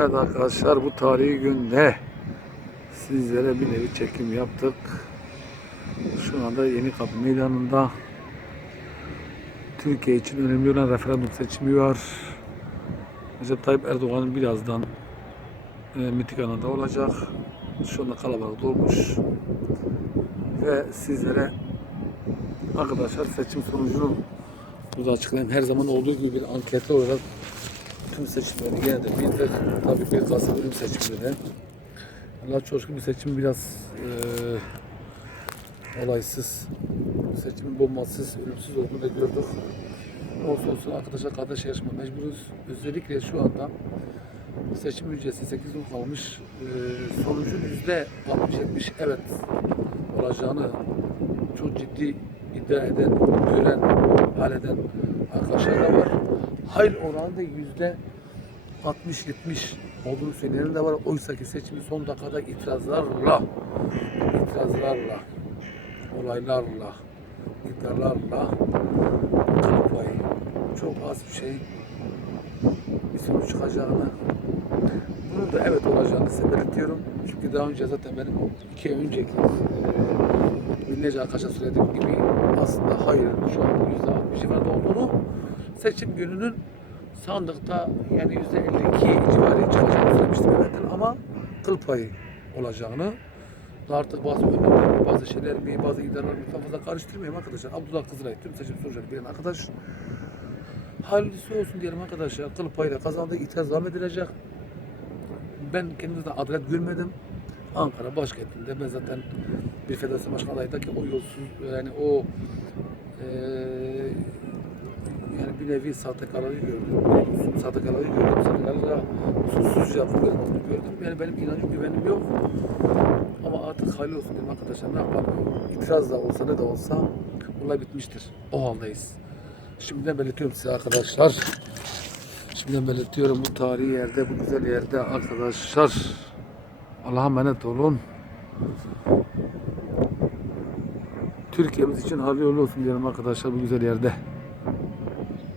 Evet arkadaşlar bu tarihi günde sizlere bir nevi çekim yaptık. Şu anda Yeni Kapı Meydanı'nda Türkiye için önemli olan referandum seçimi var. Recep Tayyip Erdoğan birazdan e, miting alanında olacak. Şu anda kalabalık dolmuş. Ve sizlere arkadaşlar seçim sonucunu burada açıklayayım. Her zaman olduğu gibi bir anketli olarak tüm seçimleri gene de bir de tabii bir Kasım ölüm seçimleri. Allah çok şükür bir seçim biraz eee olaysız, seçimin bombasız, ölümsüz olduğunu da gördük. Olsun olsun arkadaşlar kardeş yarışma mecburuz. Özellikle şu anda seçim ücreti 8 gün kalmış. Eee sonucun yüzde 60-70 evet olacağını çok ciddi iddia eden, gören, hal eden arkadaşlar da var. Hayır oranı da yüzde 60-70 olduğunu söyleyen de var. Oysa ki seçimin son dakikada itirazlarla, itirazlarla, olaylarla, iddialarla kampayı çok az bir şey bir sonuç çıkacağını bunun da evet olacağını size belirtiyorum. Çünkü daha önce zaten benim iki ay önceki e, binlerce arkadaşa söylediğim gibi aslında hayır şu an yüzde altmış civarında olduğunu seçim gününün sandıkta yani yüzde 52 civarı çıkacağını söylemiştim zaten ama kıl payı olacağını da artık bazı önemli bazı şeyler mi, bazı iddialar mı fazla karıştırmayayım arkadaşlar. Abdullah Kızılay tüm seçim sonuçlarını bilen arkadaş. Hayırlısı olsun diyelim arkadaşlar. Kıl kazandığı itiraz devam edilecek. Ben kendimizden adalet görmedim. Ankara başkentinde ben zaten bir federasyon başkanı adaydaki o yolsuz yani o yani nevi sahtekaları gördüm. Sahtekaları gördüm. Sahtekalara susuz yaptıklarını gördüm. Yani benim inancım güvenim yok. Ama artık hayırlı olsun dedim arkadaşlar. Ne yapalım? İtiraz da olsa ne de olsa olay bitmiştir. O haldeyiz. Şimdiden belirtiyorum size arkadaşlar. Şimdiden belirtiyorum bu tarihi yerde, bu güzel yerde arkadaşlar. Allah'a emanet olun. Türkiye'miz için hayırlı olsun diyelim arkadaşlar bu güzel yerde.